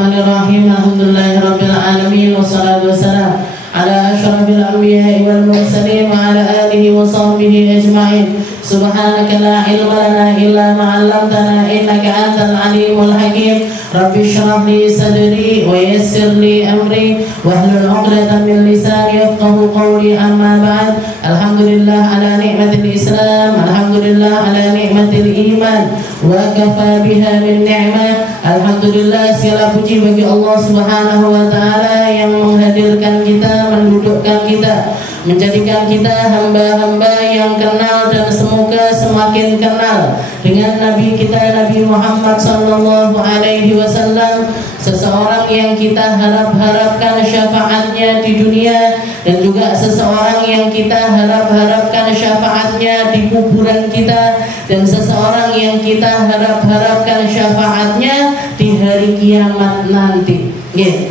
Bismillahirrahmanirrahim. Alhamdulillahirabbil alamin wassalatu wassalamu ala asyrafil anbiya'i wal mursalin wa ala alihi wa sahbihi ajma'in. Subhanaka la ilma lana illa ma 'allamtana innaka antal alimul hakim. Rabbi shrah li sadri wa yassir li amri wahlul 'uqdatam min lisani yafqahu qawli. Amma ba'd. Alhamdulillah ala ni'matil Islam, alhamdulillah ala ni'matil iman, wa kafa biha min ni'mah. Alhamdulillah, segala puji bagi Allah Subhanahu wa taala yang menghadirkan kita, mendudukkan kita, menjadikan kita hamba-hamba yang kenal dan semoga semakin kenal dengan Nabi kita Nabi Muhammad sallallahu alaihi wasallam, seseorang yang kita harap-harapkan syafaatnya di dunia dan juga seseorang yang kita harap-harapkan syafaatnya di kuburan kita dan seseorang yang kita harap-harapkan syafaatnya di hari kiamat nanti.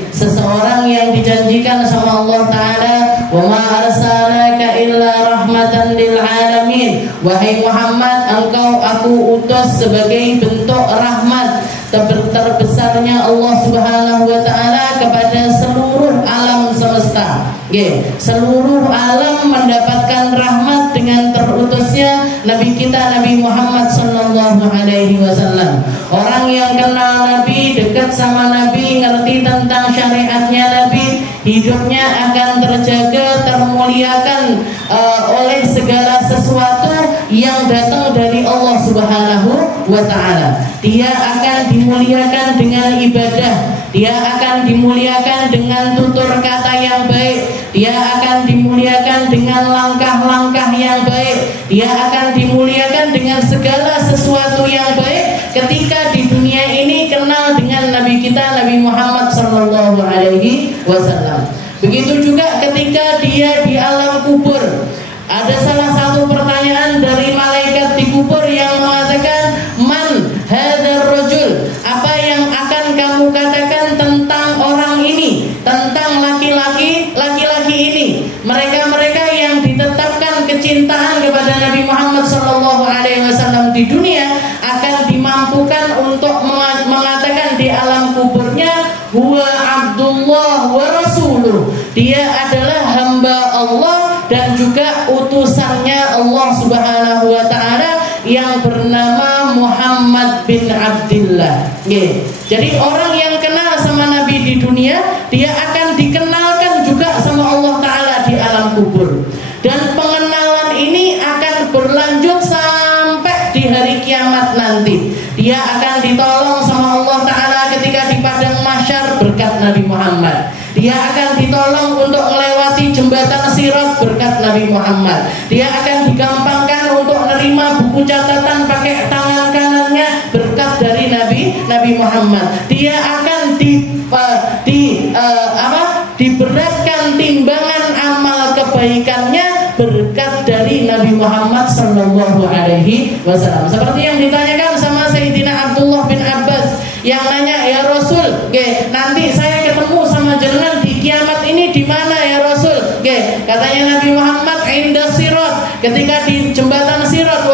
Seseorang yang dijanjikan sama Allah Ta'ala, wa ma arsalnaka illa rahmatan lil alamin. Wahai Muhammad, aku utus sebagai bentuk rahmat terbesarnya Allah Subhanahu wa taala kepada seluruh alam semesta. Seluruh alam mendapatkan rahmat dengan terutusnya Nabi kita Nabi Muhammad sallallahu alaihi wasallam. Orang yang kenal Nabi, dekat sama Nabi, ngerti tentang syariatnya Nabi, hidupnya akan terjaga, termuliakan oleh segala sesuatu yang datang dari Allah Subhanahu wa taala. Dia akan dimuliakan dengan ibadah, dia akan dimuliakan dengan tutur kata yang baik, dia akan dimuliakan dengan langkah-langkah yang baik, dia akan dimuliakan dengan segala sesuatu yang baik ketika di dunia ini kenal dengan Nabi kita Nabi Muhammad sallallahu alaihi wasallam. Begitu juga ketika dia di alam kubur. Ada salah satu pertanyaan dari malaikat di kubur yang mengatakan, "Man hadzal rajul?" Apa yang akan kamu katakan tentang orang ini, tentang laki-laki ini? Mereka-mereka yang ditetapkan kecintaan kepada Nabi Muhammad SAW di dunia akan dimampukan untuk mengatakan di alam kuburnya, "Huwa Abdullah wa Rasuluh." Dia adalah hamba Allah dan juga utusannya Allah Subhanahu wa taala yang bernama Muhammad bin Abdullah. Jadi orang yang kenal sama Nabi di dunia, dia akan dikenalkan juga sama Allah taala di alam kubur. Dan pengenalan ini akan berlanjut sampai di hari kiamat nanti. Dia akan ditolong sama Allah taala ketika di padang mahsyar berkat Nabi Muhammad. Dia akan ditolong untuk melewati jembatan Sirat berkat Nabi Muhammad. Dia akan digampangkan untuk menerima buku catatan pakai tangan kanannya berkat dari Nabi Muhammad. Dia akan diberatkan timbangan amal kebaikannya berkat dari Nabi Muhammad sallallahu alaihi wasallam. Seperti yang ditanyakan sama Sayyidina Abdullah bin Abbas yang nanya, "Ya Rasul, nanti saya ketemu sama jenengan di kiamat ini di mana ya Rasul?" Katanya Nabi Muhammad, "Inda Sirat." Ketika di jembatan Sirat,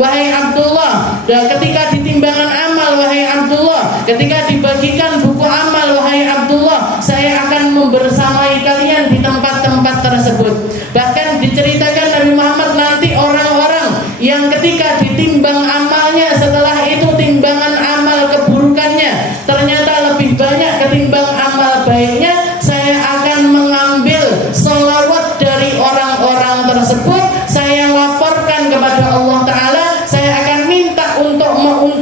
wahai Abdullah. Dan ketika di timbangan amal, wahai Abdullah. Ketika dibagikan buku amal, wahai Abdullah, saya akan membersamai kalian di tempat-tempat tersebut. Bahkan diceritakan Nabi Muhammad nanti orang-orang yang ketika ditimbang amalnya, setelah itu timbangan amal keburukannya ternyata lebih banyak ketimbang amal baiknya, saya akan mengambil sholawat dari orang-orang tersebut, saya laporkan kepada Allah Ta'ala, saya akan minta untuk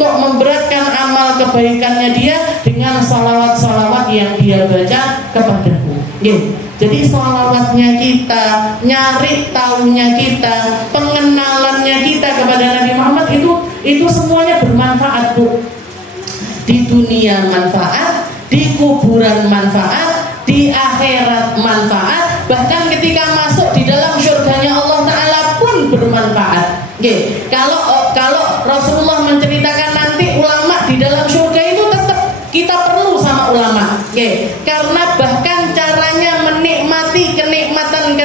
memberatkan amal kebaikannya dia dengan sholawat-sholawat yang dia baca kepadaku. Jadi sholawatnya kita, nyari taunya kita, pengenalannya kita kepada Nabi Muhammad itu semuanya bermanfaat, Bu. Di dunia manfaat, di kuburan manfaat, di akhirat manfaat, bahkan ketika masuk di dalam surganya Allah Ta'ala pun bermanfaat. Kalau Rasulullah menceritakan nanti ulama di dalam surga itu tetap kita perlu sama ulama. Karena bahkan caranya menikmati kenikmatan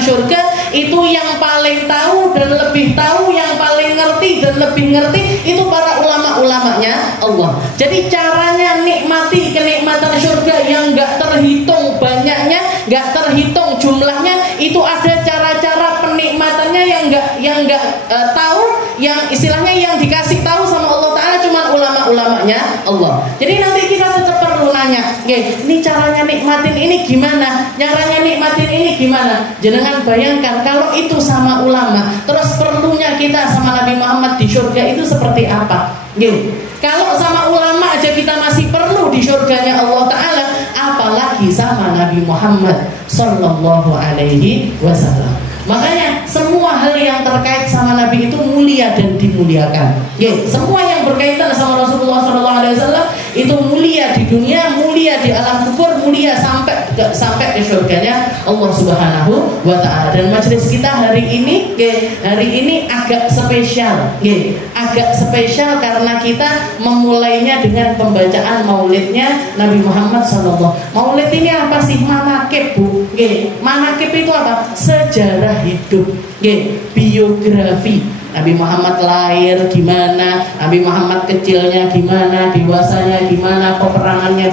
surga itu yang paling tahu dan lebih tahu, yang paling ngerti dan lebih ngerti itu para ulama-ulamanya Allah. Jadi caranya nikmati kenikmatan terhitung banyaknya, nggak terhitung jumlahnya. Itu ada cara-cara penikmatannya yang nggak tahu, yang istilahnya yang dikasih tahu sama Allah Ta'ala cuma ulama-ulamanya Allah. Jadi nanti kita tetap perlu nanya, ini caranya nikmatin ini gimana, caranya nikmatin ini gimana. Jangan bayangkan kalau itu sama ulama, terus perlunya kita sama Nabi Muhammad di surga itu seperti apa. Kalau sama ulama aja kita masih perlu di surganya Allah Ta'ala, apalagi sama Nabi Muhammad Sallallahu Alaihi Wasallam. Makanya semua hal yang terkait sama Nabi itu mulia dan dimuliakan. Semua yang berkaitan sama Rasulullah SAW itu mulia di dunia, mulia di alam kubur, mulia sampai ke surganya Allah Subhanahu wa Ta'ala. Dan majelis kita hari ini agak spesial. Agak spesial karena kita memulainya dengan pembacaan maulidnya Nabi Muhammad SAW. Maulid ini apa sih? Manakib, Bu. Manakib itu apa? Sejarah hidup, biografi. Nabi Muhammad lahir gimana, Nabi Muhammad kecilnya gimana, dewasanya gimana, peperangannya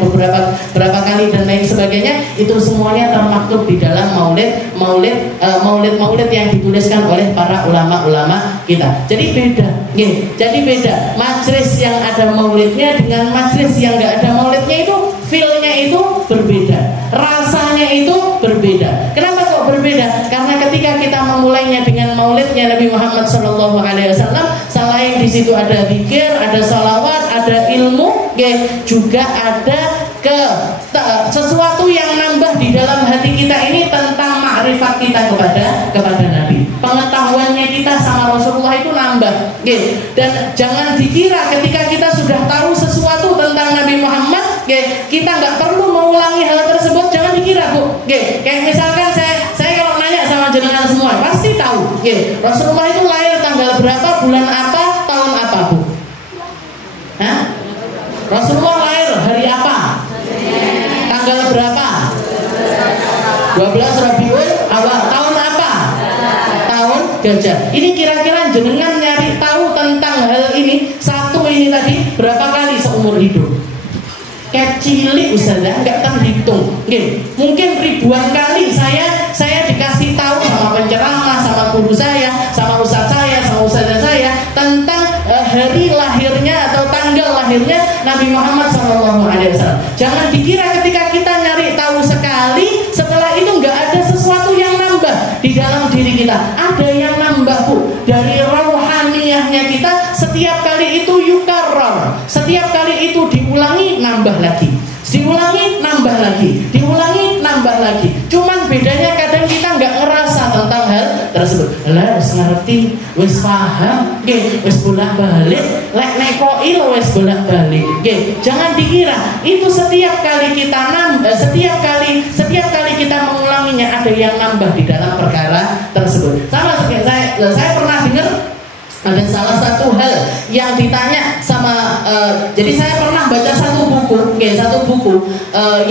berapa kali dan lain sebagainya. Itu semuanya termaktub di dalam maulid yang dituliskan oleh para ulama-ulama kita. Jadi beda majlis yang ada maulidnya dengan majlis yang nggak ada maulidnya. Itu feel-nya itu berbeda, rasanya itu berbeda. Kenapa kok berbeda? Karena ketika kita memulainya dengan maulidnya Nabi Muhammad SAW, selain di situ ada zikir, ada salawat, ada ilmu, juga ada sesuatu yang nambah di dalam hati kita ini tentang makrifat kita kepada Nabi. Pengetahuannya kita sama Rasulullah itu nambah. Dan jangan dikira ketika kita sudah tahu sesuatu tentang Nabi Muhammad, kita nggak perlu mengulangi hal tersebut. Jangan dikira, Bu. Kayak misalkan saya kalau nanya sama jenengan semua pasti tahu. Rasulullah itu lahir tanggal berapa, bulan apa, tahun apa, Bu? Hah? Rasulullah lahir hari apa? Tanggal berapa? 12 Rabiul Awal. Tahun apa? Tahun Gajah. Ini kira-kira jenengan nyari tahu tentang hal ini, satu ini tadi, berapa kali seumur hidup? Kecilik Ustazah, nggak terhitung. Mungkin ribuan kali saya dikasih tahu sama penceramah, sama guru saya, sama ustaz saya, sama ustazah saya tentang hari lahirnya atau tanggal lahirnya Nabi Muhammad SAW. Jangan dikira ketika kita nyari tahu sekali, setelah itu nggak ada sesuatu yang nambah di dalam diri kita. Ada yang nambah, Bu. Dari rohaniyahnya kita, setiap kali itu yukarrar, setiap kali itu diulangi, nambah lagi, diulangi, nambah lagi, diulangi, nambah lagi. Cuman bedanya kadang kita nggak ngerasa tentang hal tersebut. Lah wis ngerti, wis paham, wis bolak-balik, lek nekoi lo wis bolak-balik. Jangan dikira itu setiap kali kita nambah, setiap kali kita mengulanginya ada yang nambah di dalam perkara tersebut. Sama seperti saya pernah dengar ada salah satu hal yang ditanya sama jadi saya pernah baca satu buku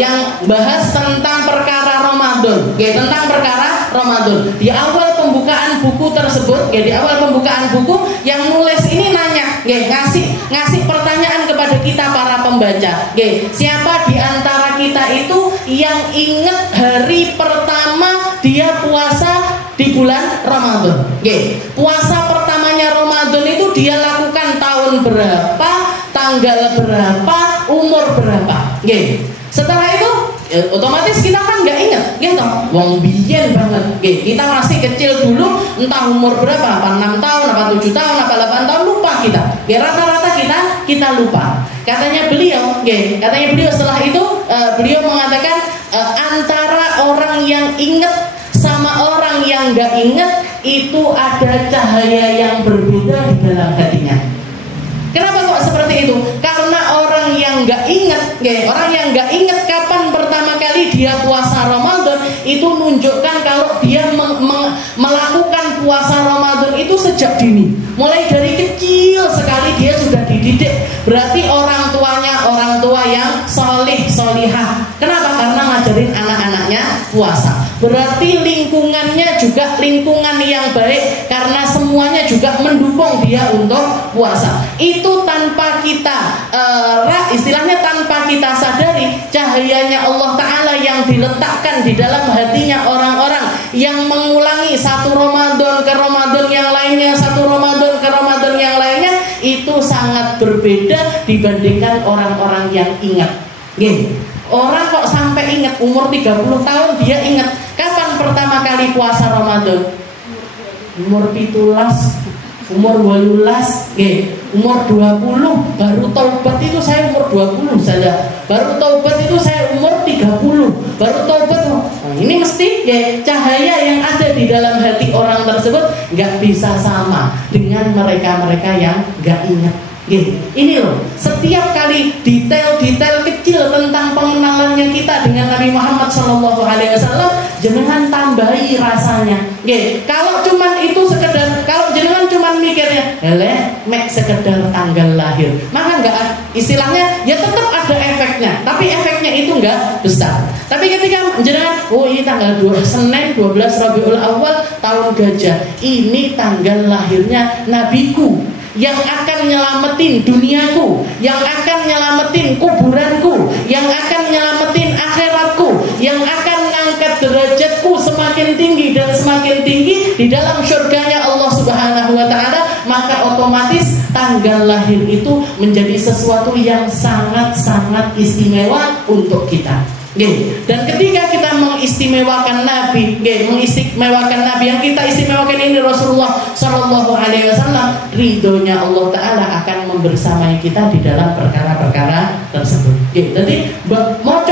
yang bahas tentang perkara Ramadan, tentang perkara Ramadan. Di awal pembukaan buku tersebut, di awal pembukaan buku yang nulis ini nanya, ngasih pertanyaan kepada kita para pembaca. Siapa di antara kita itu yang ingat hari pertama dia puasa di bulan Ramadan? Puasa pertamanya Ramadan itu dia lakukan tahun berapa, tanggal berapa, umur berapa? Setelah itu otomatis kita kan nggak ingat, gitu. Wong biyen banget. Kita masih kecil dulu, entah umur berapa, apa 6 tahun, apa 7 tahun, apa 8 tahun, lupa kita. Rata-rata kita lupa. Katanya beliau setelah itu beliau mengatakan antara orang yang ingat sama orang yang nggak ingat itu ada cahaya yang berbeda di dalam hatinya. Kenapa kok seperti itu? Karena orang yang nggak ingat kapan pertama kali dia puasa Ramadan, itu menunjukkan kalau dia melakukan puasa Ramadan itu sejak dini, mulai dari kecil sekali dia sudah dididik. Berarti orang tua yang solihah. Kenapa? Karena ngajarin anak-anaknya puasa. Berarti lingkungannya juga lingkungan yang baik, karena semuanya juga mendukung dia untuk puasa. Itu tanpa kita istilahnya tanpa kita sadari, cahayanya Allah Ta'ala yang yang diletakkan di dalam hatinya orang-orang yang mengulangi satu Ramadan ke Ramadan yang lainnya, satu Ramadan ke Ramadan yang lainnya, itu sangat berbeda dibandingkan orang-orang yang ingat. Orang kok sampai ingat umur 30 tahun dia ingat kapan pertama kali puasa Ramadan? Umur 17, umur 18, umur 20, baru taubat itu saya umur 20 saja. Baru taubat itu saya umur 30, baru taubat. Nah, ini mesti cahaya yang ada di dalam hati orang tersebut nggak bisa sama dengan mereka-mereka yang nggak ingat. Ini loh, setiap kali detail-detail kecil tentang pengenalannya kita dengan Nabi Muhammad SAW, jangan tambahi rasanya. Kalau cuman itu sekedar, kalau jangan cuman mikirnya, mek sekedar tanggal lahir, maka enggak, istilahnya ya tetap ada efeknya, tapi efeknya itu enggak besar. Tapi ketika jangan, oh ini tanggal 2 Senin 12 Rabiul Awal tahun gajah, ini tanggal lahirnya nabiku yang akan nyelamatin duniaku, yang akan nyelamatin kuburanku, yang akan nyelamatin akhiratku, yang akan mengangkat derajatku semakin tinggi dan semakin tinggi di dalam surganya Allah Subhanahu wa Ta'ala, maka otomatis tanggal lahir itu menjadi sesuatu yang sangat-sangat istimewa untuk kita. Dan ketika kita mengistimewakan Nabi, mengistimewakan Nabi, yang kita istimewakan ini Rasulullah Shallallahu Alaihi Wasallam, ridhonya Allah Taala akan membersamai kita di dalam perkara-perkara tersebut. Jadi mau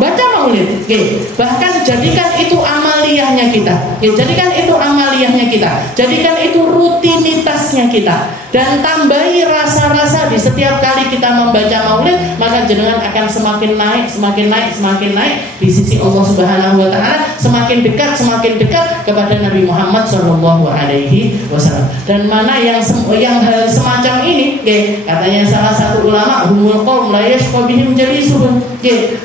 baca maulid, bahkan jadikan itu amaliyahnya kita, jadikan itu amaliyahnya kita, jadikan itu rutinitasnya kita, dan tambahi rasa-rasa di setiap kali kita membaca maulid, maka jenengan akan semakin naik di sisi Allah Subhanahu wa Ta'ala, semakin dekat kepada Nabi Muhammad Shallallahu Alaihi Wasallam. Dan mana yang hal semacam ini, katanya salah satu ulama, humul qaum la yashqa bihim jalisuhum,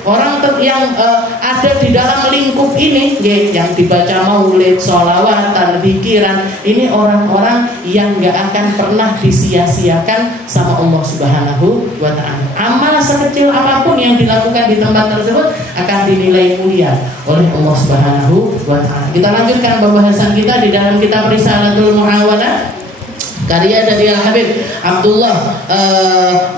orang yang ada di dalam lingkup ini, yang dibaca maulid, sholawatan, zikiran, ini orang-orang yang gak akan pernah disia-siakan sama Allah Subhanahu wa Ta'ala. Amal sekecil apapun yang dilakukan di tempat tersebut akan dinilai mulia oleh Allah Subhanahu wa Ta'ala. Kita lanjutkan pembahasan kita di dalam kitab Risalatul Mu'awadah, karya dari Al-Habib Abdullah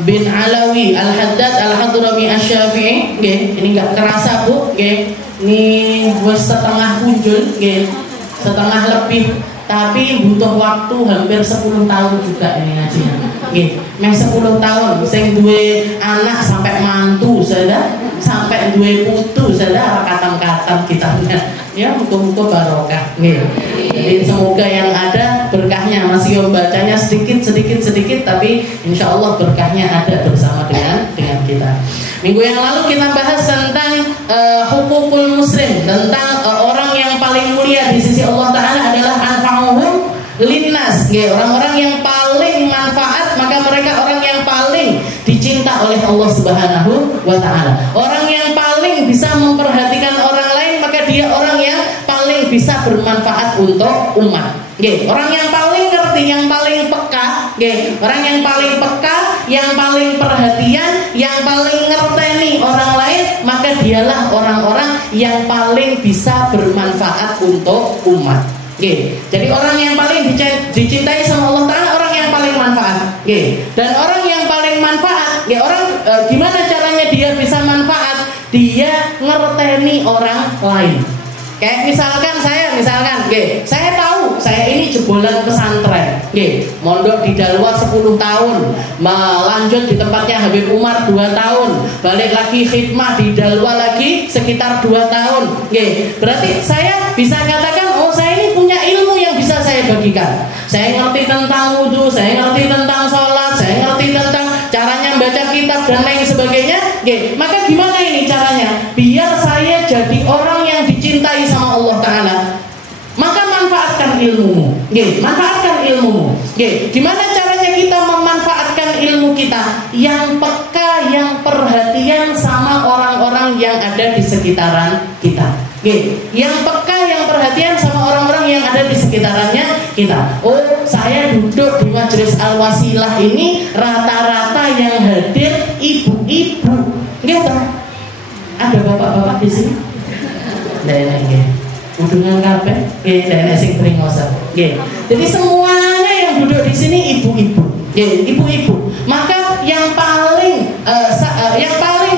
bin Alawi Al-Haddad Al-Hadrami Asy-Syafi'i. Ini enggak terasa, Bu. Ini setengah punjul, setengah lebih, tapi butuh waktu hampir 10 tahun juga ini ngajinya. Meh 10 tahun, sing duwe anak sampai mantu saja, sampai duwe putu saja, katam-katam kitabnya. Ya, muka-muka barokah. Jadi semoga yang ada berkahnya, masih bacanya sedikit, tapi insya Allah berkahnya ada bersama dengan kita. Minggu yang lalu kita bahas tentang hukukul muslim, tentang orang yang paling mulia di sisi Allah Ta'ala adalah anfa'uhum linnas, orang-orang yang paling manfaat, maka mereka orang yang paling dicinta oleh Allah Subhanahu wa Ta'ala. Orang yang paling bisa memperhatikan orang lain, maka dia orang yang paling bisa bermanfaat untuk umat. Orang yang paling ngerti, yang paling peka, orang yang paling peka, yang paling perhatian, yang paling ngerteni orang lain, maka dialah orang-orang yang paling bisa bermanfaat untuk umat. Jadi orang yang paling dicintai sama Allah Ta'ala, orang yang paling manfaat. Dan orang yang paling manfaat, gimana caranya dia bisa manfaat? Dia ngerteni orang lain. Kayak misalkan saya tahu saya ini jebolan pesantren, mondok di Dalwa 10 tahun, melanjut di tempatnya Habib Umar 2 tahun, balik lagi khidmah di Dalwa lagi sekitar 2 tahun. Berarti saya bisa katakan, oh saya ini punya ilmu yang bisa saya bagikan. Saya ngerti tentang wudhu, saya ngerti tentang sholat, saya ngerti tentang caranya membaca kitab dan lain sebagainya. Maka gimana ini caranya? Biar saya jadi orang yang dicintai sama Allah Ta'ala, maka manfaatkan ilmumu. Manfaatkan ilmumu. Gimana caranya kita memanfaatkan ilmu kita? Yang peka, yang perhatian sama orang-orang yang ada di sekitaran kita. Yang peka, yang perhatian sama orang-orang yang ada di sekitarannya kita. Oh, saya duduk di majelis Al-Wasilah ini, rata-rata yang hadir ibu-ibu. Ada bapak-bapak bapak-bapak di sini? Ndak nggih. Udungan kabeh, nggih, ndak sing pringosa. Nggih. Jadi semuanya yang duduk di sini ibu-ibu. Nggih, ibu-ibu. Maka yang paling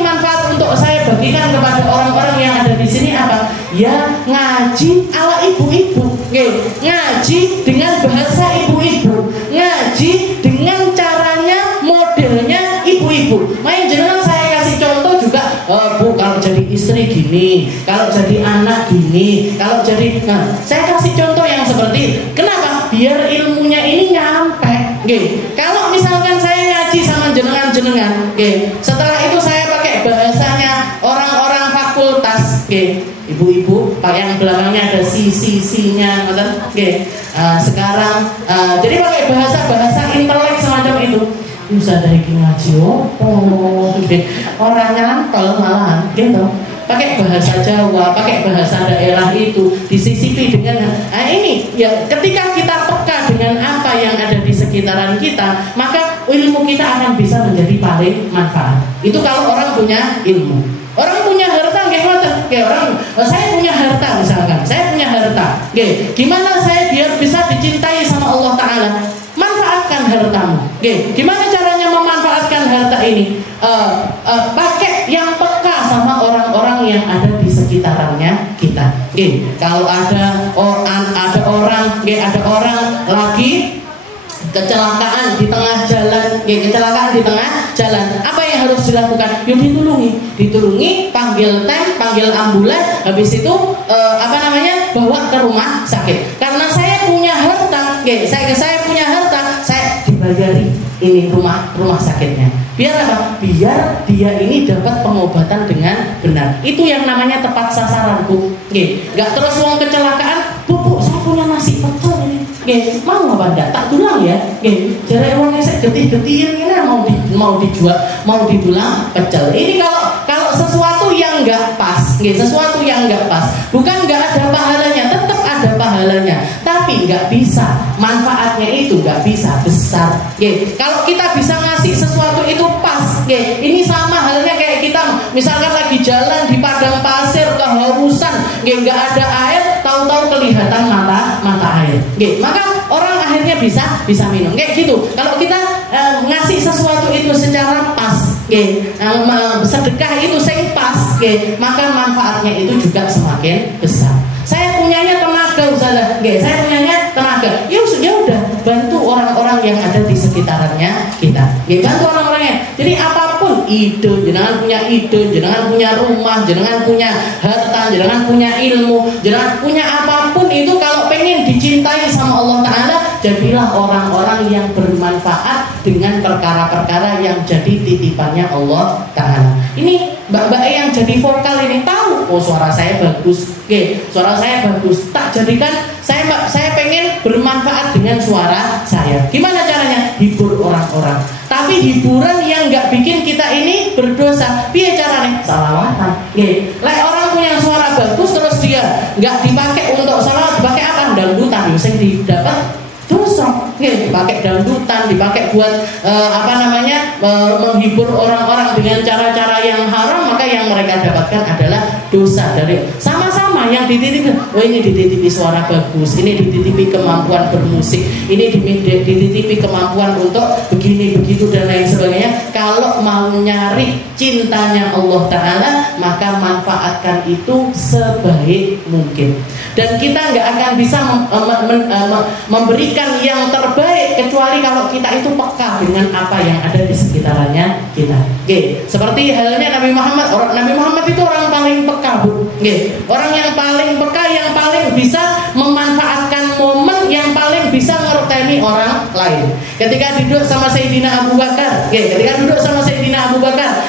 manfaat untuk saya bagikan kepada orang-orang yang ada di sini apa? Ya ngaji ala ibu-ibu. Nggih, ngaji dengan bahasa ibu-ibu. Ngaji dengan caranya modelnya ibu-ibu. Main jenengan saya kasih contoh juga. Bu, kalau jadi istri gini, kalau jadi anak gini, kalau jadi, nah, saya kasih contoh yang seperti, kenapa? Biar ilmunya ini nyampe. Oke. Kalau misalkan saya ngaji sama jenengan, oke, setelah itu saya pakai bahasanya orang-orang fakultas, oke, ibu-ibu, pak yang belakangnya ada si-nya, oke. Sekarang, jadi pakai bahasa intelek semacam itu. Bisa dari ngaji orang nyantol malahan gitu, pakai bahasa Jawa, pakai bahasa daerah itu disisipi dengan ini ya, ketika kita peka dengan apa yang ada di sekitaran kita, maka ilmu kita akan bisa menjadi paling manfaat. Itu kalau orang punya ilmu. Orang punya harta saya punya harta misalkan, saya punya harta, gimana saya biar bisa dicintai sama Allah Ta'ala? Manfaatkan hartamu. Gimana caranya memanfaatkan harta ini? Pakai yang peka sama orang-orang yang ada di sekitarannya kita. Kalau ada orang lagi kecelakaan di tengah jalan, apa yang harus dilakukan? Yuk ditulungi, panggil ambulan, habis itu bawa ke rumah sakit. Karena saya punya harta, saya punya harta, saya dibagari ini rumah sakitnya. Biar apa? Biar dia ini dapat pengobatan dengan benar. Itu yang namanya tepat sasaranku. Nggak terus wong kecelakaan, Bu, saya punya nasi pecel ini. Mau apa enggak? Tak tulang ya. Jare wong sik getih-getihin ini mau dijual, mau ditulang pecel. Ini kalau sesuatu yang enggak pas, sesuatu yang enggak pas, bukan enggak ada pahalanya, tetap ada pahalanya, tapi enggak bisa manfaatnya itu enggak bisa besar. Kalau kita bisa ngasih sesuatu itu pas, ini sama halnya kayak kita misalkan lagi jalan di padang pasir kehausan, enggak ada air, tahu-tahu kelihatan mata air. Maka orang akhirnya bisa minum. Kayak gitu. Kalau kita ngasih sesuatu itu secara pas, sedekah itu sing pas, maka manfaatnya itu juga semakin besar. Saya punyanya tenaga, Ustazah. Saya punyanya tenaga. Ya udah, bantu orang-orang yang ada di sekitarannya kita. Bantu orang-orangnya. Jadi apapun ide, jenengan punya rumah, jenengan punya harta, jenengan punya ilmu, jenengan punya apapun itu, kalau pengen dicintai sama Allah Ta'ala, jadilah orang-orang yang bermanfaat dengan perkara-perkara yang jadi titipannya Allah Ta'ala. Ini mbak-mbak yang jadi vokal ini tahu, oh suara saya bagus, suara saya bagus, tak jadikan saya pengen bermanfaat dengan suara saya. Gimana caranya? Hibur orang-orang. Tapi hiburan yang nggak bikin kita ini berdosa. Piye caranya? Salawatan. Lah orang punya suara bagus terus dia nggak dipakai untuk salawat, dipakai apa? Dangdutan. Yang didapat dosa. Dipakai dangdutan, dipakai buat menghibur orang-orang dengan cara-cara yang haram, maka yang mereka dapatkan adalah dosa. Dari sama-sama yang dititipi, oh ini dititipi suara bagus, ini dititipi kemampuan bermusik, ini dititipi kemampuan untuk begini begitu dan lain sebagainya. Kalau mau nyari cintanya Allah Ta'ala, maka manfaatkan itu sebaik mungkin. Dan kita nggak akan bisa memberikan yang terbaik kecuali kalau kita itu peka dengan apa yang ada di sekitarannya kita. Seperti halnya Nabi Muhammad. Nabi Muhammad itu orang paling peka, Bu. Orang yang paling peka, yang paling bisa memanfaatkan momen, yang paling bisa ngerteni orang lain. Ketika duduk sama Sayyidina Abu Bakar,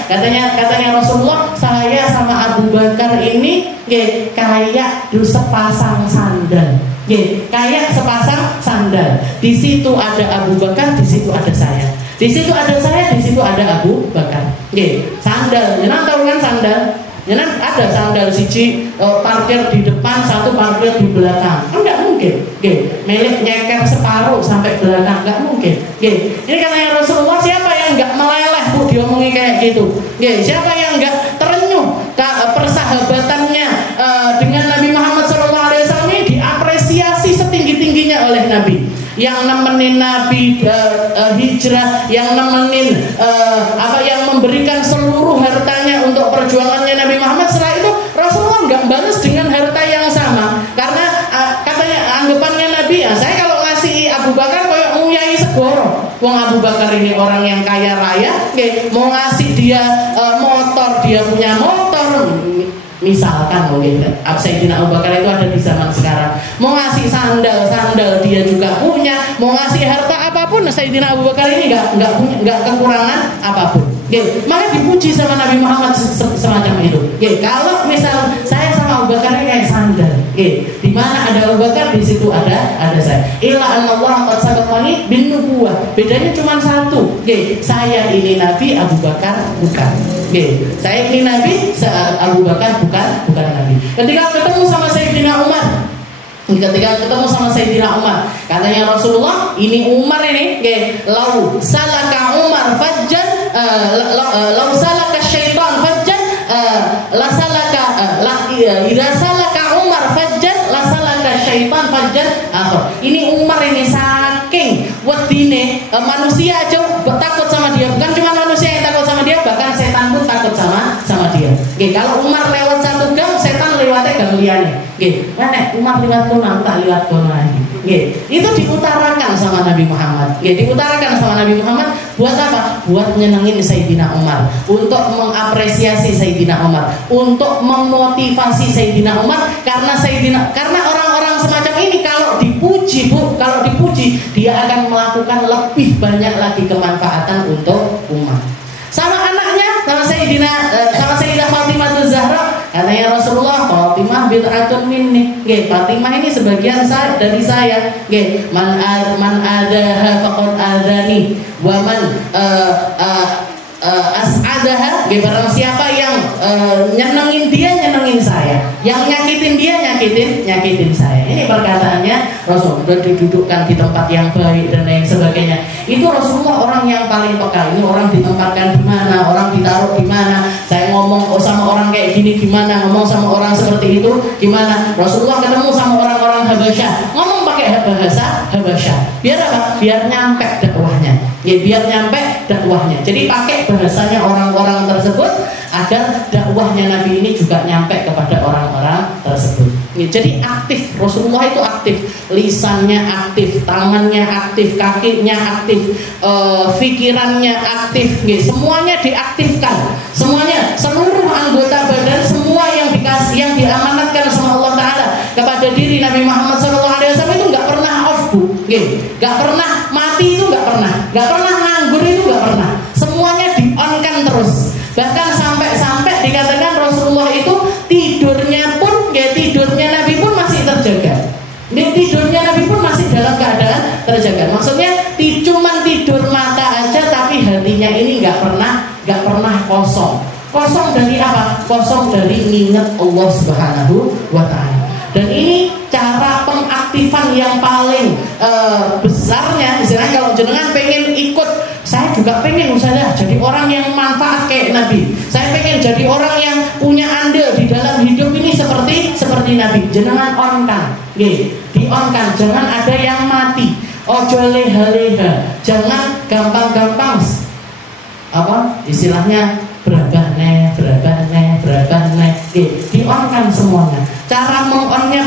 katanya Rasulullah, saya sama Abu Bakar ini kayak sepasang sandal. Kayak sepasang sandal. Di situ ada Abu Bakar, di situ ada saya. Di situ ada saya, di situ ada Abu Bakar. Sandal, jenengan tahu kan sandal? Jenengan ada sandal siji parkir di depan, satu parkir di belakang. Enggak mungkin. Milik nyeker separuh sampai belakang, enggak mungkin. Ini katanya Rasulullah, siapa yang enggak meleleh, Bu, diomongi kayak gitu. Siapa yang enggak terenyuh persahabatan yang nemenin Nabi hijrah, yang nemenin yang memberikan seluruh hartanya untuk perjuangannya Nabi Muhammad. Setelah itu Rasulullah nggak balas dengan harta yang sama, karena katanya anggapannya Nabi, saya kalau ngasih Abu Bakar kayak nguyai segoro. Wong Abu Bakar ini orang yang kaya raya, mau ngasih dia motor, dia punya motor. Misalkan Sayyidina Abu Bakar itu ada di zaman sekarang, mau ngasih sandal dia juga punya, mau ngasih harta apapun Sayyidina Abu Bakar ini nggak kekurangan apapun. Maka dipuji sama Nabi Muhammad semacam itu. Kalau misal saya sama Abu Bakar ini kayak sandal, di mana ada Abu Bakar di situ ada saya. Illa anallah qad sabaqani bin nubuwah. Bedanya cuma satu. Saya ini Nabi, Abu Bakar bukan. Saya ini Nabi, Abu Bakar bukan Nabi. Ketika ketemu sama Sayyidina Umar, katanya Rasulullah, ini Umar ini, lau salaka Umar fajjan, lau salaka syaitan fajjan, la salaka idza salaka Umar fajjan, la salaka syaitan fajjan akhar. Ini Umar ini saking wedine manusia aja takut sama dia, bukan cuma manusia yang takut sama dia, bahkan setan pun takut sama dia. Kalau Umar lewat satu gang, setan lewatnya gang liane. Umar lewat kono, tak lewat kono lagi. Itu diutarakan sama Nabi Muhammad. Diutarakan sama Nabi Muhammad buat apa? Buat nyenengin Sayyidina Umar, untuk mengapresiasi Sayyidina Umar, untuk memotivasi Sayyidina Umar, karena orang-orang semacam ini kalau dipuji dia akan melakukan lebih banyak lagi kemanfaatan untuk umat. Sama anaknya, sama Sayyidah Fatimah Zahra, katanya Rasulullah, Fatimah bid'atun minni. Fatimah ini sebagian dari saya. Man adaha faqad adani wa man as'adaha, barang siapa yang nyenengin dia, nyenengin saya, yang nyakitin dia, nyakitin saya. Ini perkataannya Rasul, dan didudukkan di tempat yang baik dan lain sebagainya. Itu Rasulullah orang yang paling peka. Ini orang ditempatkan di mana, orang ditaruh di mana. Saya ngomong sama orang kayak gini gimana, ngomong sama orang seperti itu gimana. Rasulullah ketemu sama orang-orang Habasyah, ngomong pakai bahasa Habasyah. Biar apa? Biar nyampe dakwahnya. Biar nyampe dakwahnya. Jadi pakai bahasanya orang-orang tersebut agar dakwahnya Nabi ini juga nyampe kepada orang-orang tersebut. Jadi aktif, Rasulullah itu aktif, lisannya aktif, tangannya aktif, kakinya aktif, pikirannya aktif, semuanya diaktifkan, semuanya, seluruh anggota badan, semua yang diamanatkan sama Allah Taala kepada diri Nabi Muhammad SAW itu nggak pernah off, nggak pernah mati, itu nggak pernah nganggur, itu nggak pernah, semuanya di-on-kan terus. Bahkan sampai dikatakan Rasulullah itu tidurnya Nabi pun masih terjaga. Tidurnya Nabi pun masih dalam keadaan terjaga. Maksudnya cuman tidur mata aja, tapi hatinya ini nggak pernah kosong. Kosong dari apa? Kosong dari ingat Allah Subhanahu wa Ta'ala. Dan ini cara pengaktifan yang paling besarnya. Misalnya kalau jenengan pengen ikut, saya juga pengen usaha jadi orang yang manfaat kayak Nabi. Saya pengen jadi orang yang punya andil di dalam hidup ini seperti Nabi. Jenengan on-kan, di-on-kan. Jangan ada yang mati. Ojo leha-leha. Jangan gampang-gampang istilahnya berabah nih, di-on-kan semuanya. Cara meng-onnya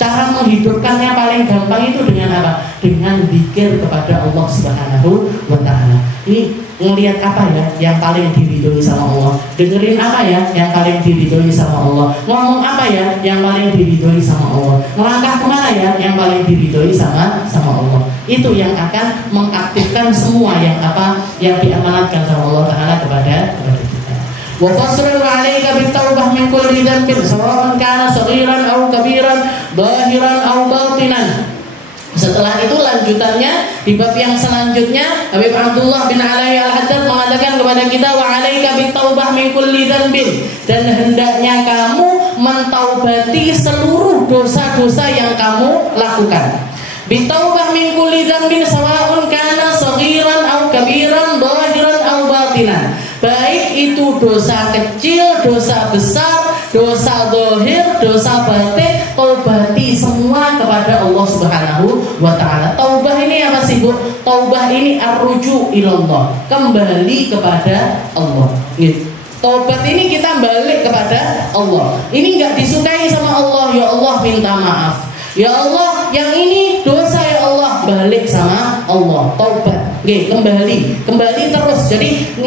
cara menghidupkannya paling gampang itu dengan apa? Dengan zikir kepada Allah Subhanahu wa Ta'ala. Ini ngelihat apa ya yang paling diridhoi sama Allah, dengerin apa ya yang paling diridhoi sama Allah, ngomong apa ya yang paling diridhoi sama Allah, melangkah kemana ya yang paling diridhoi sama Allah. Itu yang akan mengaktifkan semua yang diamanatkan sama Allah Ta'ala kepada kita. Wa fasrul 'alaika bit-taubah min kulli dhanbin sawa'an kana saghiran aw kabiran, zahiran aw batinan. Setelah itu lanjutannya di bab yang selanjutnya, Habib Abdullah bin Alai Al-Haddad mengatakan kepada kita, wa 'alaika bit-taubah min kulli dhanbin, dan hendaknya kamu mentaubati seluruh dosa-dosa yang kamu lakukan. Bitaubah min kulli dhanbin sawa'un kana saghiran aw kabiran, zahiran aw batinan. Baik itu dosa kecil, dosa besar, dosa zahir, dosa batin, taubati semua kepada Allah Subhanahu wa taala. Taubah ini apa sih, Bu? Taubah ini ar-ruju ilallah, kembali kepada Allah. Gitu. Taubat ini kita balik kepada Allah. Ini enggak disukai sama Allah. Ya Allah, minta maaf. Ya Allah, yang ini dosa ya Allah, balik sama Allah. Taubat. Oke, kembali terus. Jadi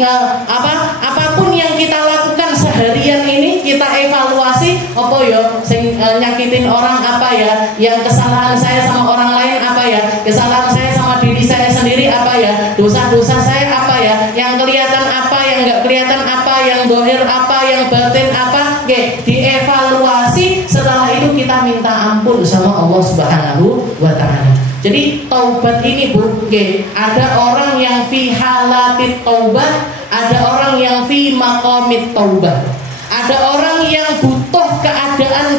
apapun yang kita lakukan seharian ini kita evaluasi. Apa ya sing nyakitin orang apa ya? Yang kesalahan saya sama orang lain apa ya? Kesalahan saya sama diri saya sendiri apa ya? Dosa-dosa saya apa ya? Yang kelihatan apa, yang enggak kelihatan apa, yang zahir apa, yang batin apa? Oke, dievaluasi. Setelah itu kita minta ampun sama Allah Subhanahu wa taala. Jadi taubat ini, Bu, ada orang yang fi halatit taubat, ada orang yang fi maqamit taubat. Ada orang yang butuh keadaan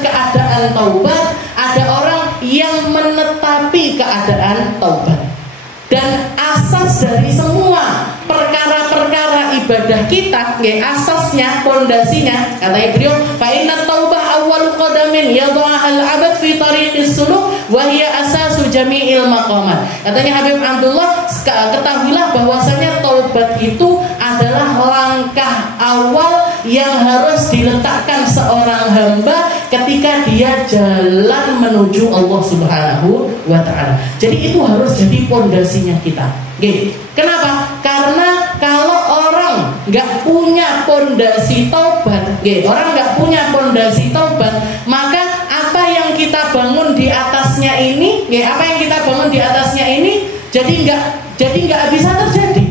taubat, ada orang yang menetapi keadaan taubat. Dan asas dari semua perkara-perkara ibadah kita, asasnya, pondasinya, katanya beliau, fa inna taubah awwal qadamin yadha'al 'abd fi tariqis suluk wa hiya asasu jami'il maqamat. Katanya Habib Abdullah, ketahuilah bahwasanya taubat itu adalah langkah awal yang harus diletakkan seorang hamba ketika dia jalan menuju Allah Subhanahu wa taala. Jadi itu harus jadi pondasinya kita. Kenapa? Karena kalau orang nggak punya pondasi taubat, orang nggak punya pondasi taubat, maka apa yang kita bangun di atasnya ini, jadi nggak bisa terjadi.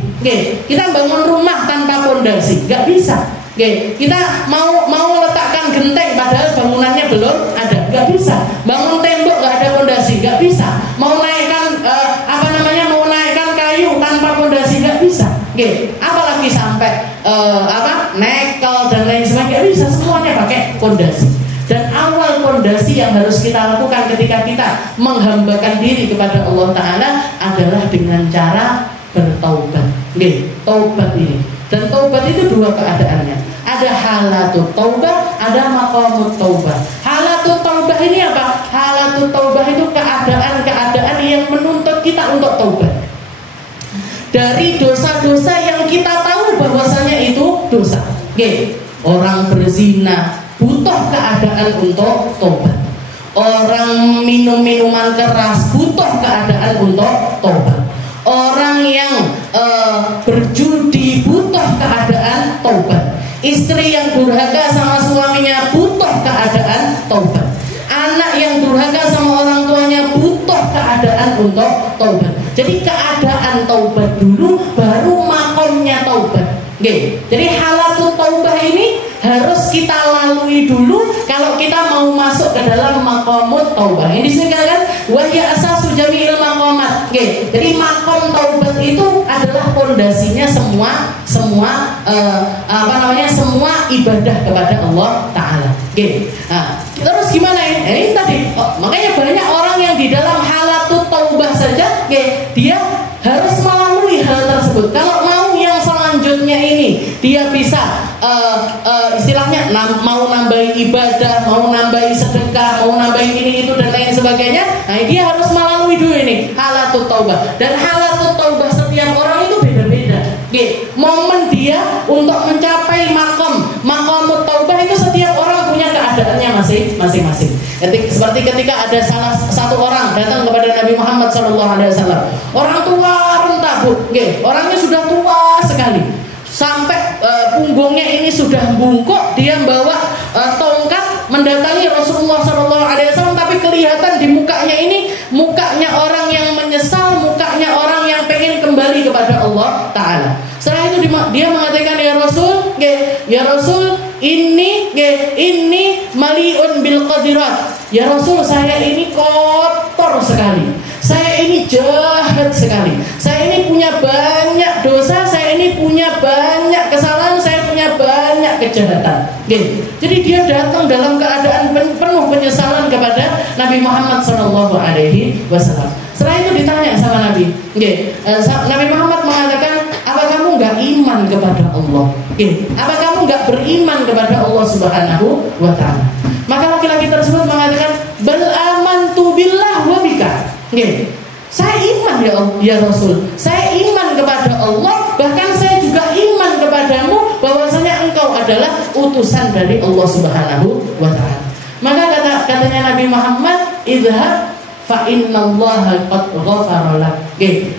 Kita bangun rumah tanpa pondasi, nggak bisa. Kita mau letakkan genteng padahal bangunannya belum ada, nggak bisa. Bangun tembok nggak ada pondasi, nggak bisa. Mau naikkan mau naikkan kayu tanpa pondasi, nggak bisa. Apalagi sampai nekel dan lain sebagainya, nggak bisa. Semuanya pakai pondasi. Dan awal pondasi yang harus kita lakukan ketika kita menghambakan diri kepada Allah Ta'ala adalah dengan cara bertaubat. Taubat ini. Dan taubat itu dua keadaannya. Ada halatut taubah, ada maqamut taubah. Halatut taubah ini apa? Halatut taubah itu keadaan-keadaan yang menuntut kita untuk taubat dari dosa-dosa yang kita tahu bahwasanya itu dosa. Orang berzina butuh keadaan untuk taubat. Orang minum minuman keras butuh keadaan untuk taubat. Orang yang berjudi butuh keadaan taubat. Istri yang durhaka sama suaminya butuh keadaan taubat. Anak yang durhaka sama orang tuanya butuh keadaan untuk taubat. Jadi keadaan taubat dulu, baru makomnya taubat. Jadi halatut taubah ini harus kita lalui dulu kalau kita mau masuk ke dalam maqamut taubah. Ini disebutkan wa hiya asasu jami'il maqamat. Jadi makom taubat itu adalah pondasinya semua semua ibadah kepada Allah Ta'ala. Terus gimana ini? Ini tadi makanya banyak orang yang di dalam halatut taubah saja dia harus melalui hal tersebut. Kalau mau yang selanjutnya ini dia bisa istilahnya mau nambahi ibadah, mau nambahi sedekah, mau nambahi ini itu dan lain sebagainya, nah dia harus melalui dulu ini halatut taubah. Dan halatut taubah setiap orang itu beda-beda. Momen dia untuk mencapai maqamut taubah itu setiap orang punya keadaannya masing-masing. Seperti ketika ada salah satu orang datang kepada Nabi Muhammad SAW, orang tua renta, Bu. Orangnya sudah tua sekali, sampai punggungnya ini sudah bungkuk. Dia membawa tongkat mendatangi Rasulullah SAW, tapi kelihatan di mukanya ini mukanya orang yang menyesal, mukanya orang yang pengen kembali kepada Allah Ta'ala. Setelah itu dia mengatakan, ya Rasul, ini maliun bil qadirat. Ya Rasul, saya ini kotor sekali, saya ini jahat sekali, saya ini punya banyak dosa, saya ini punya banyak kesalahan, saya punya banyak kejahatan. Jadi dia datang dalam keadaan penuh penyesalan kepada Nabi Muhammad SAW. Setelah itu ditanya sama Nabi, Nabi Muhammad mengatakan, apa kamu nggak iman kepada Allah? Apa kamu nggak beriman kepada Allah Subhanahu wa taala. Maka laki-laki tersebut mengatakan, "Bal amantu billah wa bika." Nggih. Saya iman ya Rasul. Saya iman kepada Allah, bahkan saya juga iman kepadamu bahwasanya engkau adalah utusan dari Allah Subhanahu wa taala. Maka katanya Nabi Muhammad, "Idhhab fa innallaha qad ghafara lak."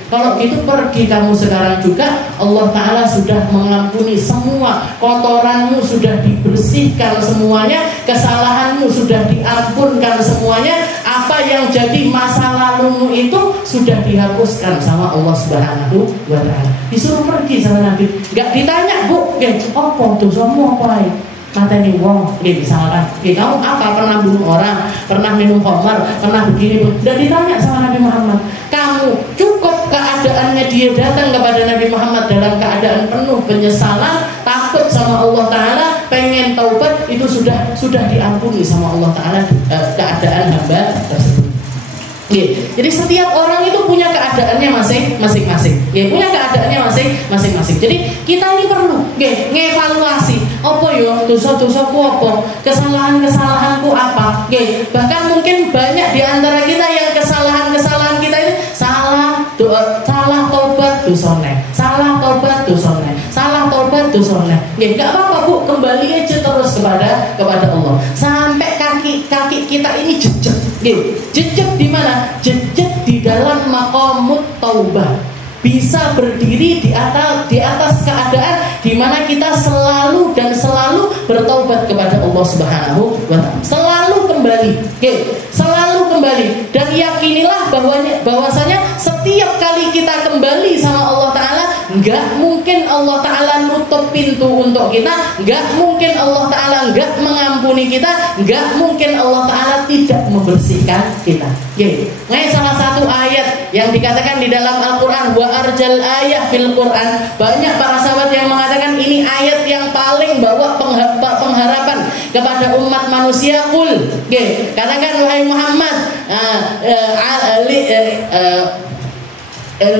Kalau gitu pergi kamu sekarang juga, Allah taala sudah mengampuni semua kotoranmu, sudah dibersihkan semuanya, kesalahanmu sudah diampunkan semuanya, apa yang jadi masa lalumu itu sudah dihapuskan sama Allah Subhanahu wa taala. Disuruh pergi sama Nabi, enggak ditanya, "Bu, apa dosamu apa?" Mateni wong, misalkan, kamu apa, pernah bunuh orang, pernah minum khamar, pernah begini, dan ditanya sama Nabi Muhammad. Kamu cukup keadaannya dia datang kepada Nabi Muhammad dalam keadaan penuh penyesalan, takut sama Allah Taala, pengen taubat, itu sudah diampuni sama Allah Taala keadaan hamba tersebut. Jadi setiap orang itu punya keadaannya masing-masing. Punya keadaannya masing-masing. Jadi kita ini perlu ngevaluasi, apa yo dosa-dosaku apa, kesalahan-kesalahanku apa. Bahkan mungkin banyak di antara kita yang kesalahan-kesalahan kita ini salah taubat dosane, salah taubat dosane, salah taubat dosane. Enggak apa-apa Bu, kembali aja terus kepada Allah sampai kaki kita ini jejak. Jejak di mana? Jejak di dalam maqamut taubah. Bisa berdiri di atas keadaan di mana kita selalu bertaubat kepada Allah Subhanahu wa taala. Selalu kembali. Selalu kembali, dan yakinilah bahwasanya setiap kali kita kembali sama Allah taala, enggak mungkin Allah taala nutup pintu untuk kita, enggak mungkin Allah taala enggak mengampuni kita, enggak mungkin Allah taala tidak membersihkan kita. Salah satu ayat yang dikatakan di dalam Al-Qur'an, wa arjal ayat fil Qur'an, banyak para sahabat yang mengatakan ini ayat yang paling bawa pengharapan kepada umat manusia. Qul, katakan wahai Muhammad,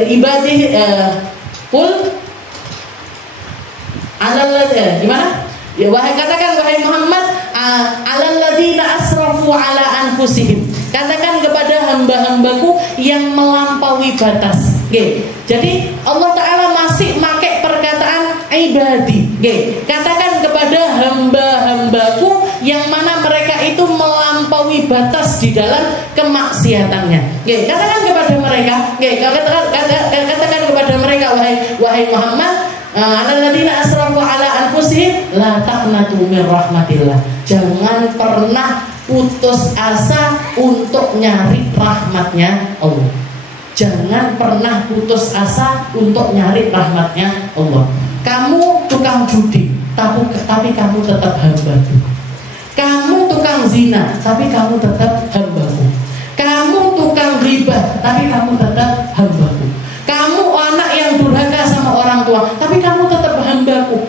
ibadih, qul gimana? Katakan wahai Muhammad, alal ladzina asrafu ala anfusihim. Katakan kepada hamba-hambaku yang melampaui batas. Jadi Allah Ta'ala masih pakai perkataan ibadi. Katakan kepada hamba-hambaku yang mana mereka itu melampaui batas di dalam kemaksiatannya. Katakan kepada mereka, katakan kepada mereka, wahai Muhammad, alladzina asrafu ala anfusihim la taqnatu min rahmatillah. Jangan pernah putus asa untuk nyari rahmatnya Allah. Jangan pernah putus asa untuk nyari rahmatnya Allah. Kamu tukang judi, tapi kamu tetap hambaku. Kamu tukang zina, tapi kamu tetap hambaku. Kamu tukang riba, tapi kamu tetap hambaku. Kamu anak yang durhaka sama orang tua, tapi kamu tetap hambaku.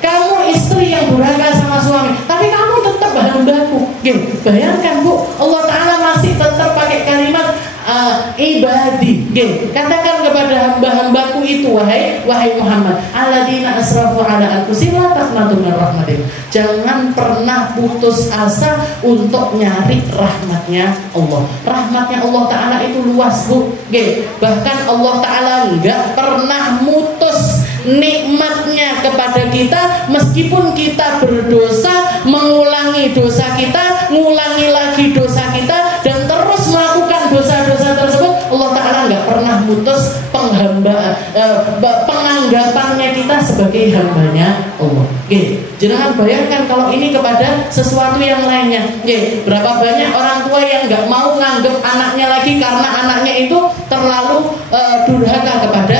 Kamu istri yang durhaka sama suami, tapi kamu tetap hambaku. Bayangkan Bu, Allah Ta'ala masih tetap pakai kalimat ibadi. Katakan kepada hamba-hambaku itu, wahai Muhammad, alladzina asrafu ala anfusihim la taqnatu min rahmatillah. Jangan pernah putus asa untuk nyari rahmatnya Allah. Rahmatnya Allah Ta'ala itu luas Bu. Bahkan Allah Ta'ala enggak pernah mutus nikmatnya kepada kita, meskipun kita berdosa, mengulangi dosa kita, ngulangi lagi dosa kita, dan terus melakukan dosa-dosa tersebut. Allah Ta'ala nggak pernah mutus penganggapannya kita sebagai hambanya Allah. Jangan bayangkan kalau ini kepada sesuatu yang lainnya. Berapa banyak orang tua yang nggak mau nganggap anaknya lagi karena anaknya itu terlalu durhaka kepada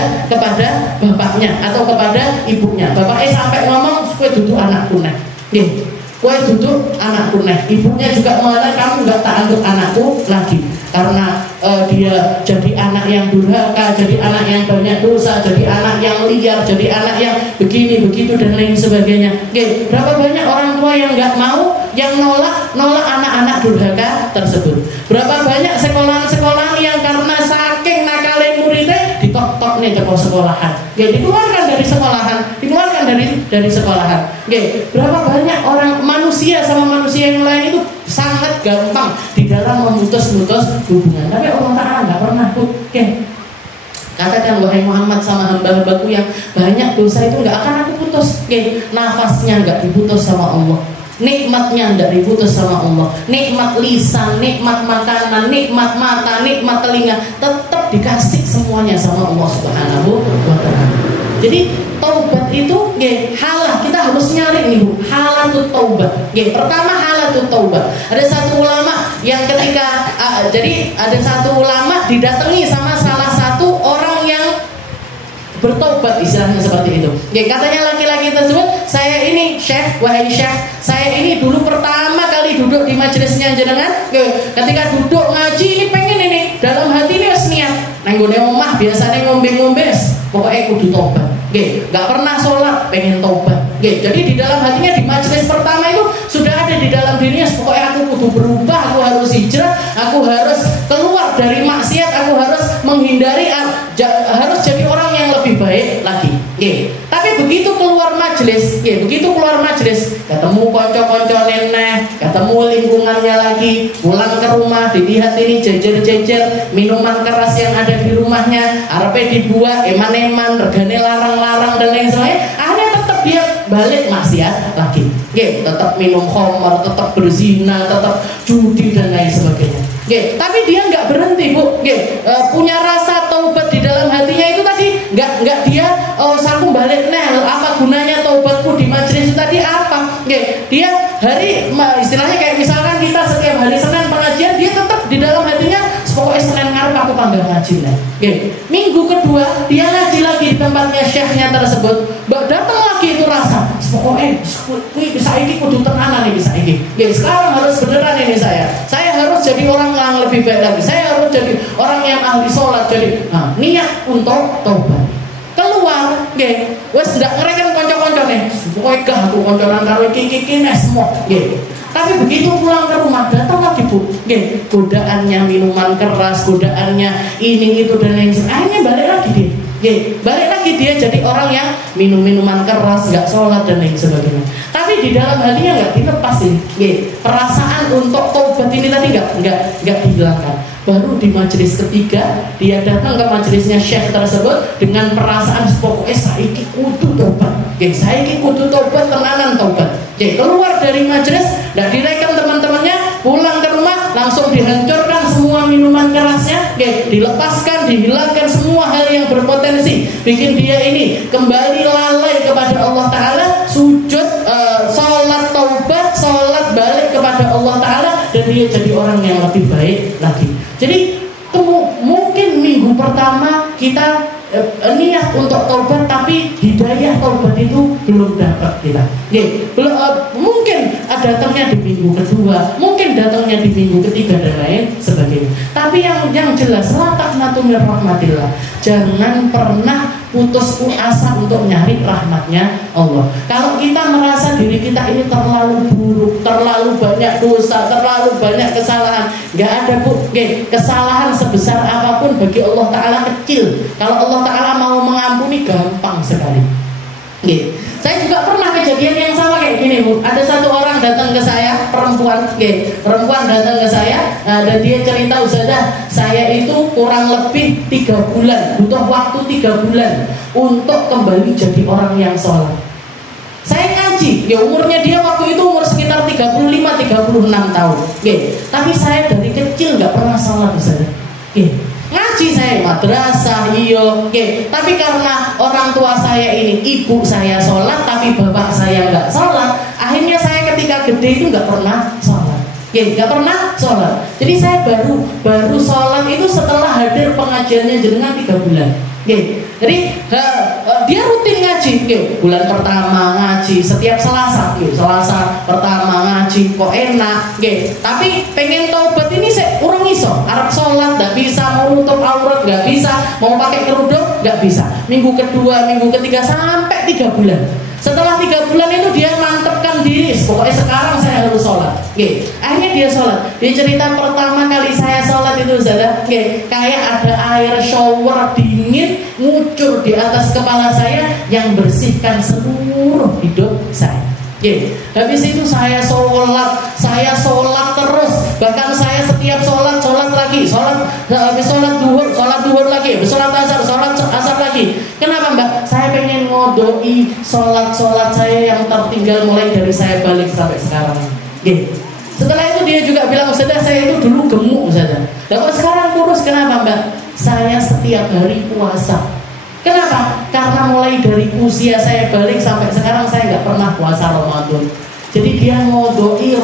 bapaknya atau kepada ibunya. Bapaknya sampai ngomong, "Kowe duduk anakku nek." Kowe duduk anakku nek. Ibunya juga mengatakan, "Kamu nggak tak anggap anakku lagi." Karena dia jadi anak yang durhaka, jadi anak yang banyak dosa, jadi anak yang liar, jadi anak yang begini begitu dan lain sebagainya. Berapa banyak orang tua yang nggak mau, yang nolak anak-anak durhaka tersebut. Berapa banyak sekolah-sekolah yang karena saking nakalnya muridnya ditok-tok nih ke sekolahan. Dikeluarkan dari sekolahan, dikeluarkan dari dari sekolahan. Oke, berapa banyak orang manusia sama manusia yang lain itu sangat gampang di dalam memutus-mutus hubungan. Tapi Allah Ta'ala nggak pernah tuh. Oke, katakan wahai Muhammad sama hamba-hambaku yang banyak dosa itu nggak akan aku putus. Oke, nafasnya nggak diputus sama Allah. Nikmatnya tidak diputus sama Allah. Nikmat lisan, nikmat makanan, nikmat mata, nikmat telinga tetap dikasih semuanya sama Allah Subhanahu wa Ta'ala. Jadi taubat itu halal, kita harus nyari nih Bu, halatut taubat. Pertama halatut taubat. Ada satu ulama yang ketika jadi ada satu ulama didatangi sama salah satu orang yang bertobat, istilahnya seperti itu. Katanya laki-laki tersebut, saya ini Syekh, wahai Syekh, saya ini dulu pertama kali duduk di majelisnya jenengan. Ketika duduk ngaji ini pengen ini dalam hati ini harus niat. Nanggone omah biasanya ngombe-ngombe, pokoknya kudu tobat. Gak pernah sholat, pengen tobat. Jadi di dalam hatinya di majelis pertama itu sudah ada di dalam dirinya, pokoknya aku kudu berubah, aku harus hijrah, aku harus keluar dari maksiat, aku harus menghindari, harus jadi orang yang lebih baik lagi. Tapi begitu keluar majelis, ketemu konco-konco neneh, ketemu lingkungannya lagi, pulang ke rumah dilihat ini jejer-jejer minuman keras yang ada di rumahnya, arepe dibuat eman-eman, regane larang-larang dan lain sebagainya. Akhirnya tetap dia balik maksiat lagi. Tetap minum khamar, tetap berzina, tetap judi dan lain sebagainya. Tapi dia nggak berhenti Bu. Punya rasa taubat di dalam hatinya itu tadi nggak dia saku balik apa gunanya taubatku di majelis itu tadi apa? Dia istilahnya kayak misalkan kita setiap hari Senin pengajian, dia tetap di dalam hatinya pokoknya Senin ngarep aku panggil ngaji lah. Minggu kedua dia ngaji lagi di tempatnya syekhnya tersebut, datang lagi itu rasa pokoknya bisa ini kudu tenanan nih, bisa ini. Sekarang harus beneran ini saya harus jadi orang yang lebih baik lagi, saya harus jadi orang yang ahli sholat. Jadi niat untuk taubat. Keluar, wes ndak ngereken konco-konco nih, pokoknya gak aku konconan karo iki semua. Tapi begitu pulang ke rumah datang lagi Bu, godaannya minuman keras, godaannya ini itu dan lain sebagainya. Akhirnya balik lagi dia. Balik lagi dia jadi orang yang minum minuman keras, nggak sholat dan lain sebagainya. Tapi di dalam hatinya nggak dilepas ini. Perasaan untuk taubat ini tadi nggak dihilangkan. Baru di majelis ketiga dia datang ke majelisnya syekh tersebut dengan perasaan pokoknya saiki kudu tobat. Saiki kudu tobat, tenanan tobat. Keluar dari majelis, nggak direkam teman-temannya, pulang ke rumah langsung dihancurkan semua minuman kerasnya, dilepaskan, dihilangkan semua hal yang berpotensi bikin dia ini kembali lalai kepada Allah Ta'ala, sujud, sholat taubat, sholat balik kepada Allah Ta'ala, dan dia jadi orang yang lebih baik lagi. Jadi mungkin minggu pertama kita niat untuk taubat, tapi hidayah taubat itu belum dapat kita. Belum, mungkin datangnya di minggu kedua, mungkin datangnya di minggu ketiga dan lain sebagainya. Tapi yang jelas, la taqnatu min rahmatillah. Jangan pernah putus asa untuk nyari rahmatnya Allah. Kalau kita merasa diri kita ini terlalu buruk, terlalu banyak dosa, terlalu banyak kesalahan, nggak ada Bu, kesalahan sebesar apapun bagi Allah Ta'ala kecil. Kalau Allah Ta'ala mau mengampuni gampang sekali. Saya juga pernah kejadian yang sama kayak gini Bu. Ada satu orang datang ke saya, perempuan datang ke saya, dan dia cerita, Ustazah, saya itu kurang lebih 3 bulan, butuh waktu 3 bulan untuk kembali jadi orang yang sholat. Saya ngaji, umurnya dia waktu itu umur sekitar 35-36 tahun. Tapi saya dari kecil nggak pernah sholat Ustazah. Ngaji saya madrasah, tapi karena orang tua saya ini, ibu saya sholat, tapi bapak saya nggak sholat, akhirnya saya ketika gede itu nggak pernah sholat. Nggak pernah sholat. Jadi saya baru sholat itu setelah hadir pengajiannya jenengan 3 bulan. Jadi dia rutin ngaji. Bulan pertama ngaji setiap Selasa, Selasa pertama ngaji kok enak. Tapi pengen taubat ini saya urung iso. Arab sholat nggak bisa, mau nutup aurat nggak bisa, mau pakai kerudung nggak bisa. Minggu kedua, minggu ketiga sampai 3 bulan. Setelah 3 bulan itu dia mantepkan diri, pokoknya sekarang saya harus sholat. Akhirnya dia sholat. Dia cerita pertama kali saya sholat itu kayak ada air shower dingin ngucur di atas kepala saya yang bersihkan seluruh hidup saya. Habis itu saya sholat terus. Bahkan saya setiap sholat lagi, habis sholat duhur lagi, habis sholat asar lagi. Kenapa Mbak? Saya pengen ngodoi sholat saya yang tertinggal mulai dari saya balik sampai sekarang. Setelah itu dia juga bilang, Ustazah saya itu dulu gemuk Ustazah. Lalu sekarang kurus, kenapa Mbak? Saya setiap hari puasa. Kenapa? Karena mulai dari usia saya balik sampai sekarang saya nggak pernah puasa Ramadan. Jadi dia ngodoi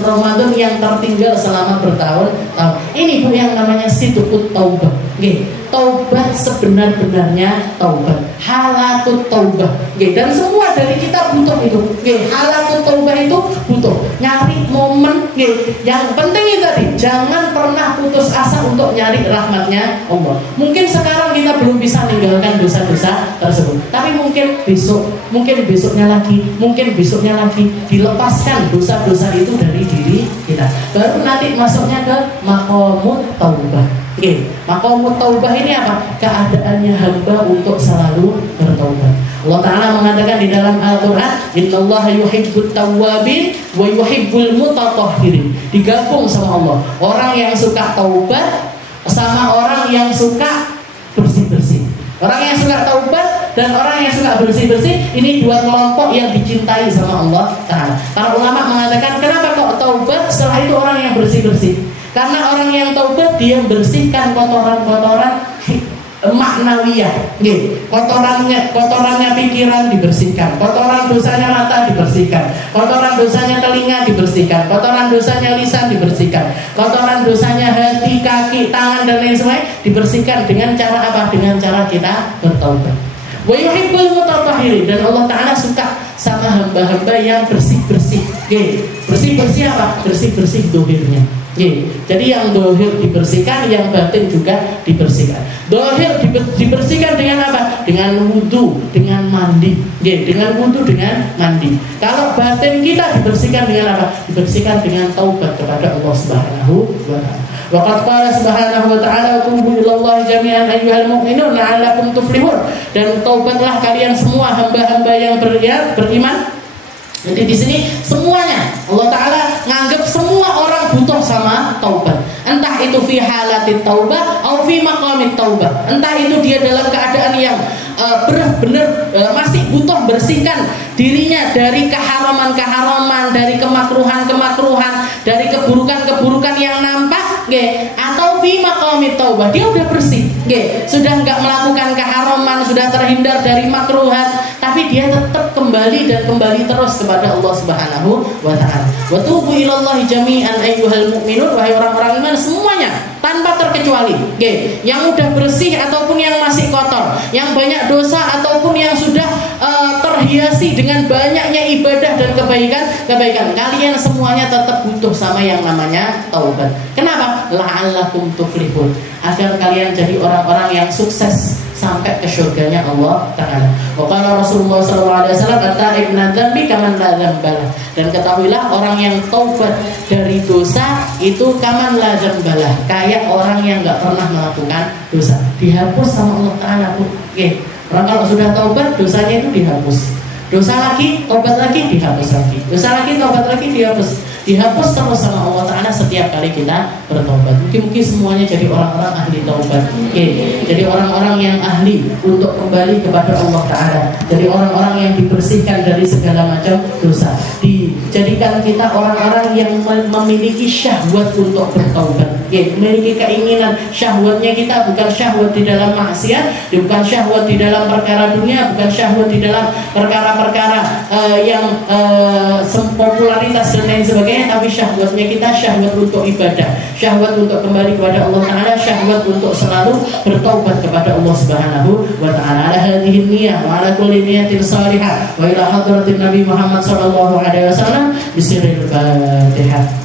Ramadan yang tertinggal selama bertahun-tahun. Ini Bu yang namanya sidqut taubah. Taubat sebenar-benarnya taubat. Halatut taubah. Dan semua dari kita butuh itu. Halatut taubah itu butuh nyari momen. Yang penting itu tadi, jangan pernah putus asa untuk nyari rahmatnya Allah. Mungkin sekarang kita belum bisa meninggalkan dosa-dosa tersebut, tapi mungkin besoknya lagi dilepaskan dosa-dosa itu dari diri kita. Baru nanti masuknya ke maqamut taubah. Maqamut taubah ini apa? Keadaannya hamba untuk selalu bertaubat. Allah Ta'ala mengatakan di dalam Al-Quran, Innallaha yuhibbut tawwabin wa yuhibbul mutatahhirin. Digabung sama Allah, orang yang suka taubat sama orang yang suka bersih-bersih. Orang yang suka taubat dan orang yang suka bersih-bersih, ini dua kelompok yang dicintai sama Allah Ta'ala. Para ulama mengatakan, kenapa kok taubat, setelah itu orang yang bersih-bersih? Karena orang yang taubat dia membersihkan kotoran-kotoran maknawiyah, kotorannya pikiran dibersihkan, kotoran dosanya mata dibersihkan, kotoran dosanya telinga dibersihkan, kotoran dosanya lisan dibersihkan, kotoran dosanya hati, kaki, tangan dan lain sebagainya dibersihkan dengan cara apa? Dengan cara kita bertaubat. Wa yuhibbul mutatahhirin, dan Allah Ta'ala suka sama hamba-hamba yang bersih-bersih. Bersih-bersih apa? Bersih-bersih dohirnya. Jadi yang dohir dibersihkan, yang batin juga dibersihkan. Dohir dibersihkan dengan apa? Dengan wudu, dengan mandi. Dengan wudu, dengan mandi. Kalau batin kita dibersihkan dengan apa? Dibersihkan dengan taubat kepada Allah Subhanahu wa Ta'ala. Waqad qala subhanahu wa ta'ala, tubu ilallahi jami'an ayyuhal mu'minun la'allakum tuflihun. Dan taubatlah kalian semua hamba-hamba yang beriman. Jadi di sini semuanya Allah Ta'ala nganggap semua orang butuh sama taubat. Entah itu fi halatit taubah atau fi maqamit taubah. Entah itu dia dalam keadaan yang benar-benar masih butuh bersihkan dirinya dari keharaman-keharaman, dari kemakruhan-kemakruhan, dari keburukan-keburukan yang nampak, atau fi maqamit taubah, dia udah bersih, sudah nggak melakukan keharaman, sudah terhindar dari makruhan, tapi dia tetap kembali terus kepada Allah Subhanahu wa Ta'ala. Wa tubu ilallahi jami'an ayyuhal mu'minun, wahai orang-orang iman semuanya tanpa terkecuali, yang udah bersih ataupun yang masih kotor, yang banyak dosa ataupun yang sudah terhiasi dengan banyaknya ibadah dan kebaikan, kalian semuanya tetap butuh sama yang namanya taubat. Kenapa? La'allakum tuflihun, agar kalian jadi orang-orang yang sukses sampai ke surganya Allah Ta'ala. Waqala Rasulullah SAW, at-ta'ib min dzambi kaman la dzambalah. Dan ketahuilah orang yang taubat dari dosa itu kaman la dzambalah, kayak orang yang enggak pernah melakukan dosa, dihapus sama Allah Ta'ala. Orang kalau sudah taubat, dosanya itu dihapus. Dosa lagi, taubat lagi, dihapus lagi. Dosa lagi, taubat lagi, dihapus terus sama Allah Ta'ala setiap kali kita bertobat. Mungkin semuanya jadi orang-orang ahli taubat. Jadi orang-orang yang ahli untuk kembali kepada Allah Ta'ala. Jadi orang-orang yang dibersihkan dari segala macam dosa. Dijadikan kita orang-orang yang memiliki syahwat untuk bertaubat. Memiliki keinginan, syahwatnya kita bukan syahwat di dalam maksiat, bukan syahwat di dalam perkara dunia, bukan syahwat di dalam perkara-perkara yang popularitas dan lain sebagainya, tapi syahwatnya kita syahwat untuk ibadah, syahwat untuk kembali kepada Allah Ta'ala, syahwat untuk selalu bertaubat kepada Allah Subhanahu wa Ta'ala. Ala hadhihi niyyah wa ala kulli niyatin salihah wa ila hadratin Nabi Muhammad sallallahu alaihi wasallam bisirril Fatihah.